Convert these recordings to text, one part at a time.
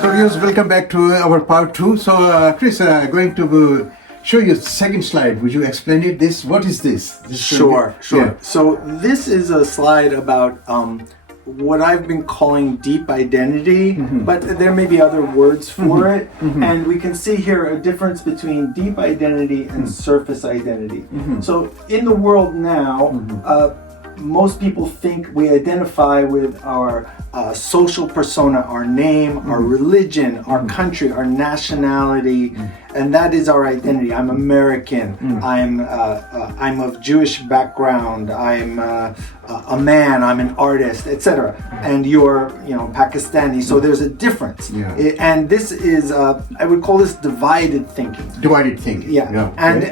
So viewers, welcome back to our part 2. So Chris, going to show you the second slide. Would you explain it? What is this? Sure. Yeah. So this is a slide about what I've been calling deep identity, but there may be other words for it. And we can see here a difference between deep identity and surface identity. So in the world now, most people think we identify with our social persona, our name, our religion, our country, our nationality, and that is our identity. I'm American. I'm of Jewish background. I'm a man. I'm an artist, etc. And you're, Pakistani. So there's a difference. Yeah. And this is, I would call this divided thinking. Divided thinking. Yeah. And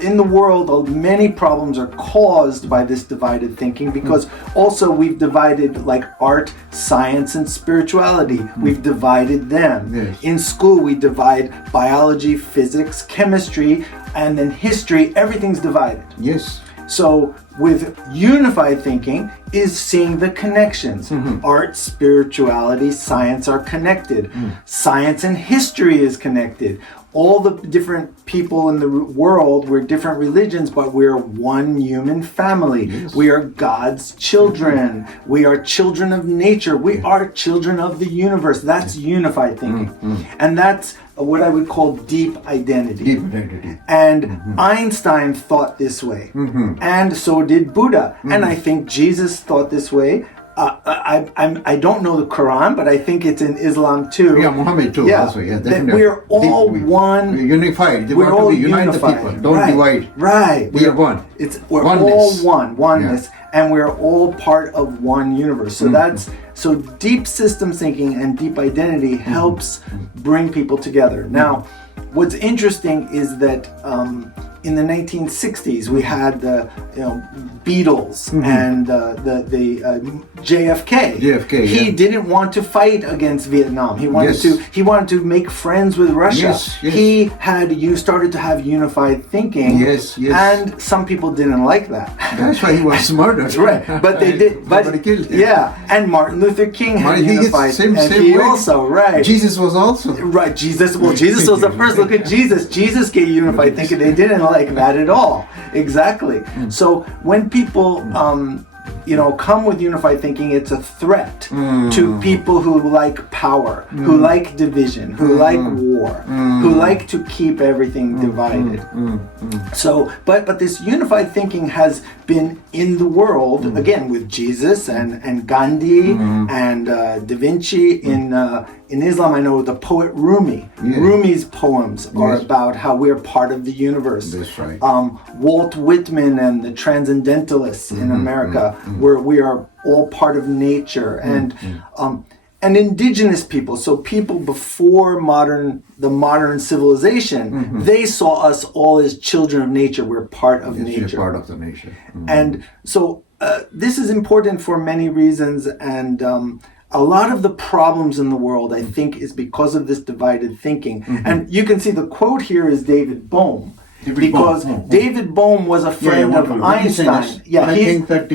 in the world, many problems are caused by this divided thinking because also we've divided like art, science, and spirituality. We've divided them. Yes. In school, we divide biology, physics, chemistry, and then history. Everything's divided. Yes. So with unified thinking is seeing the connections. Art, spirituality, science are connected. Science and history is connected. All the different people in the world, we're different religions, but we're one human family. Yes. We are God's children. We are children of nature. We are children of the universe. That's unified thinking. And that's what I would call deep identity. Deep identity. And Einstein thought this way. And so did Buddha. And I think Jesus thought this way. I don't know the Quran, but I think it's in Islam too. Yeah, Muhammad too. Yeah, Also, yeah, that we're all one. We're unified. They We're want all to unite unified. the people. Don't divide. Right. We are one. We're Oneness. all one. Oneness. And we're all part of one universe. So so deep systems thinking and deep identity helps bring people together. Now, what's interesting is that in the 1960s we had the Beatles and the JFK. JFK. He didn't want to fight against Vietnam. He wanted to make friends with Russia. Yes. You started to have unified thinking. Yes. And some people didn't like that. That's why he was murdered. Right, but they did. But nobody killed him. Yeah, and Martin Luther King had unified, same he way. also right. Jesus was also Right, Jesus. Well, Jesus was the first. Look at Jesus. Jesus gave unified thinking. They didn't like that at all. Exactly. So when people come with unified thinking, it's a threat to people who like power, who like division, who like war, who like to keep everything divided. So, but this unified thinking has been in the world, again, with Jesus and Gandhi and Da Vinci. In Islam, I know the poet Rumi. Rumi's poems are about how we're part of the universe. That's right. Walt Whitman and the Transcendentalists in America, where we are all part of nature, and indigenous people. So people before the modern civilization, they saw us all as children of nature. We're part of nature. You're part of the nature. And so this is important for many reasons, and a lot of the problems in the world, I think, is because of this divided thinking. And you can see the quote here is David Bohm. David Bohm was a friend of Einstein. I think that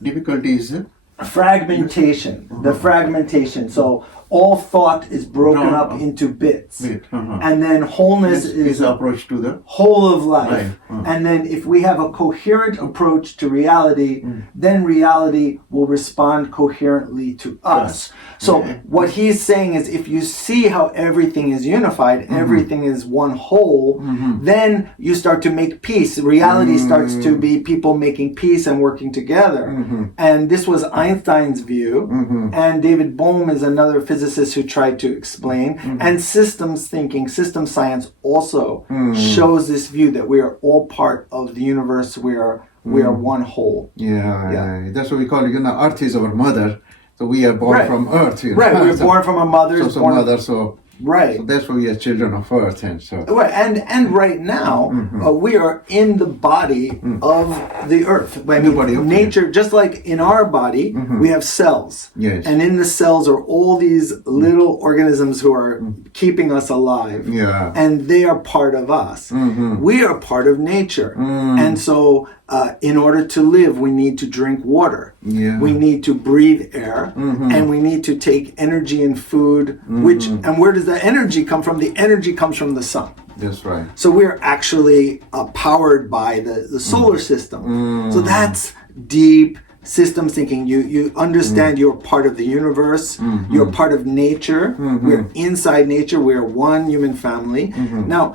difficulty is fragmentation. The fragmentation. So all thought is broken up into bits. And then wholeness is approach to the whole of life. And then if we have a coherent approach to reality, then reality will respond coherently to us. So what he's saying is, if you see how everything is unified, everything is one whole, then you start to make peace. Reality starts to be people making peace and working together. And this was Einstein's view. And David Bohm is another physicist who tried to explain. And systems thinking, system science also shows this view that we are all part of the universe. We are one whole. Yeah. That's what we call it. Earth is our mother. So we are born from Earth. Right, we're born from our mothers. Right. So that's why we are children of Earth, and so. Right, and right now we are in the body of the Earth. I mean, nature, just like in our body, we have cells. Yes. And in the cells are all these little organisms who are keeping us alive. Yeah. And they are part of us. We are part of nature. And so in order to live, we need to drink water. Yeah. We need to breathe air, and we need to take energy and food. And where does that energy come from? The energy comes from the sun. That's right. So we're actually powered by the solar system. So that's deep systems thinking. You understand you're part of the universe. You're part of nature. We're inside nature. We're one human family. Now,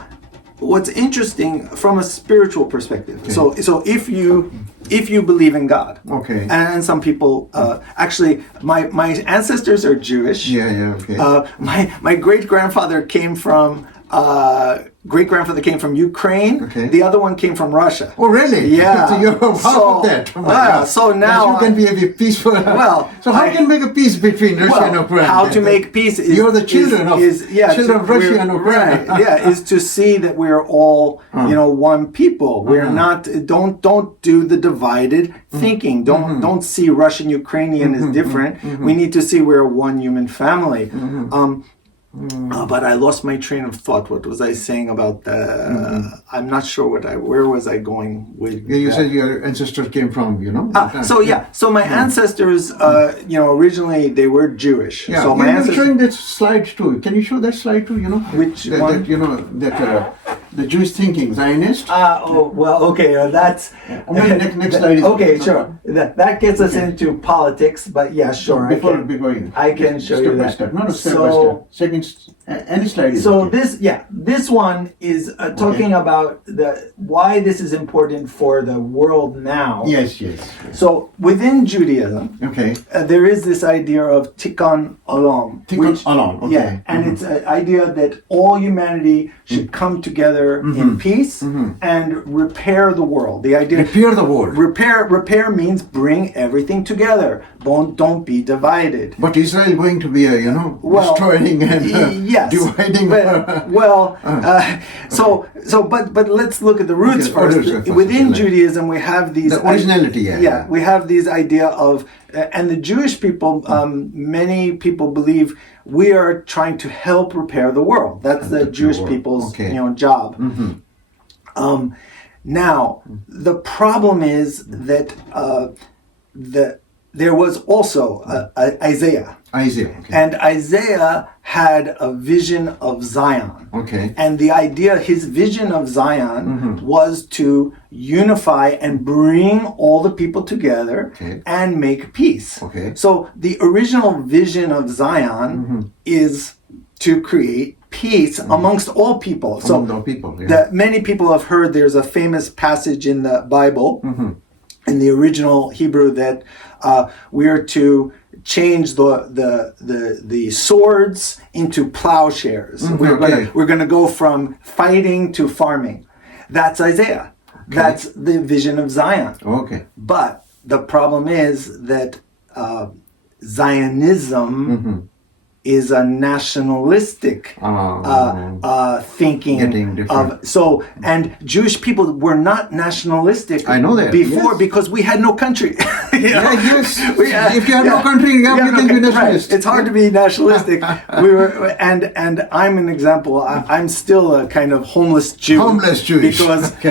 what's interesting from a spiritual perspective. So if you believe in God, Okay. and some people actually my ancestors are Jewish. Yeah. Okay. My great grandfather came from Ukraine. Okay. The other one came from Russia. Oh, really? Yeah. So you're half of that. Oh my God. So now you can be a peaceful. Well, so how can you make a peace between Russia and Ukraine? How to make peace is you're the children of Russia and Ukraine. Right. Is to see that we're all one people. We're not. Don't do the divided thinking. Don't see Russian Ukrainian as different. We need to see we're one human family. But I lost my train of thought. What was I saying about the? I'm not sure where was I going with. Yeah, you said your ancestors came from, So my ancestors, originally they were Jewish. Yeah. So my ancestors. Showing that slide too. Can you show that slide too? Which one? The Jewish thinking, Zionist. Okay. That's next slide. Okay, sure. That gets us into politics, but yeah, sure. Before I can show you that. Step by step. Not a step by step. Second, any slide. So this one is talking about why this is important for the world now. Yes. So within Judaism, okay, there is this idea of tikkun olam. Tikkun olam. Okay. Yeah, and it's an idea that all humanity should come together in peace and repair the world. The idea repair the world. Repair means bring everything together. Don't be divided. But Israel going to be destroying and dividing. But let's look at the roots first. Within Judaism, we have these originality. We have these idea of and the Jewish people. Many people believe we are trying to help repair the world. That's the Jewish people's job. Now the problem is that there was also Isaiah. And Isaiah had a vision of Zion. Okay. And his vision of Zion was to unify and bring all the people together and make peace. Okay. So the original vision of Zion is to create peace amongst all people. Many people have heard there's a famous passage in the Bible, in the original Hebrew, that we are to change the swords into plowshares. We're going to go from fighting to farming. That's Isaiah. That's the vision of Zion. Okay. But the problem is that Zionism is a nationalistic thinking and Jewish people were not nationalistic. I know that before because we had no country. If you have no country, you can be nationalist. Right. It's hard to be nationalistic. We were, and I'm an example. I'm still a kind of homeless Jew.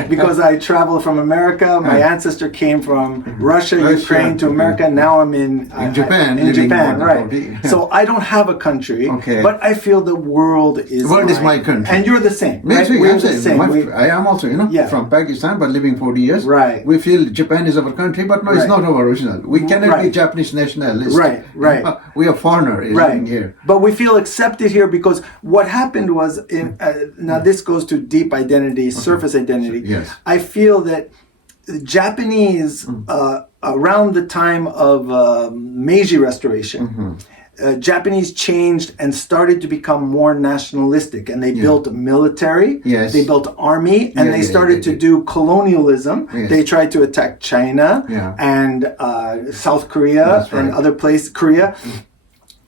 Because I traveled from America. My ancestor came from Russia, Ukraine to America. Now I'm in Japan. Right? So I don't have a country, but I feel the world is my country. And you're the same. Right? We're the same. I am also, from Pakistan, but living 40 years. Right. We feel Japan is our country, but no, it's not our original. We cannot be Japanese nationalists. Right. We are foreigners living here. But we feel accepted here because what happened was, now this goes to deep identity, surface identity. Yes. I feel that Japanese, around the time of Meiji Restoration, Japanese changed and started to become more nationalistic, and they built military, they built army, and they started to do colonialism. They tried to attack China and South Korea and other places, Korea.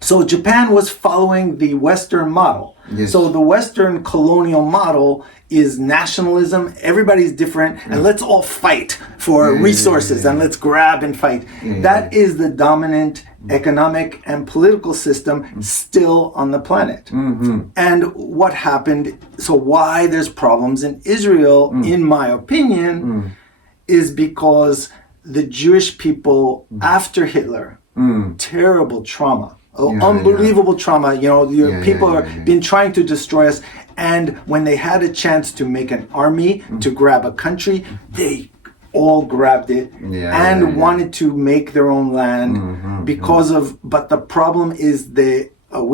So Japan was following the Western model. So the Western colonial model is nationalism. Everybody's different, and let's all fight for resources and let's grab and fight. That is the dominant economic and political system still on the planet. And what happened, so why there's problems in Israel, in my opinion, is because the Jewish people after Hitler, terrible trauma, unbelievable trauma. You know, people are been trying to destroy us, and when they had a chance to make an army to grab a country, they all grabbed it and wanted to make their own land because of. But the problem is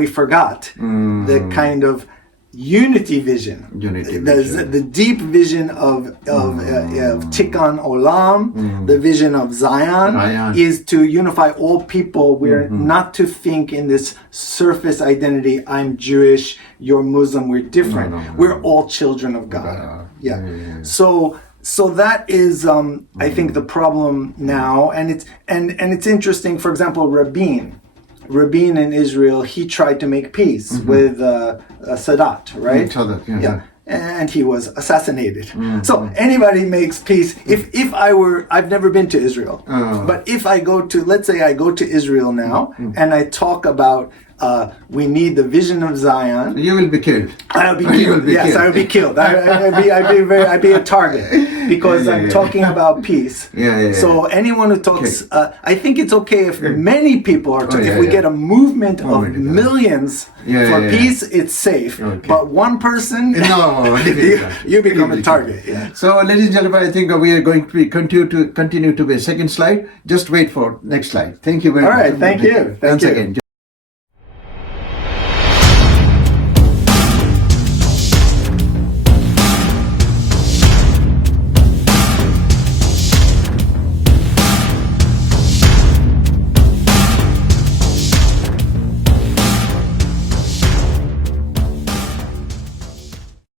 we forgot the kind of unity vision, the deep vision of Tikkun Olam, the vision of Zion is to unify all people. We're not to think in this surface identity, I'm Jewish, you're Muslim, we're different. We're all children of God. So that is, I think, the problem now, and it's interesting. For example, Rabin in Israel, he tried to make peace with Sadat, right? Sadat, and he was assassinated. So anybody makes peace. If I've never been to Israel, but if I go to, let's say I go to Israel now, and I talk about we need the vision of Zion. You will be killed. I'll be killed. Yes, I will be killed. I'd be a target because I'm talking about peace. So anyone who talks, I think it's okay if many people are talking. If we get a movement of millions for peace, it's safe. But one person, you become a target. So, ladies and gentlemen, I think we are going to continue to be second slide. Just wait for next slide. Thank you very much. All right, thank you. Once again.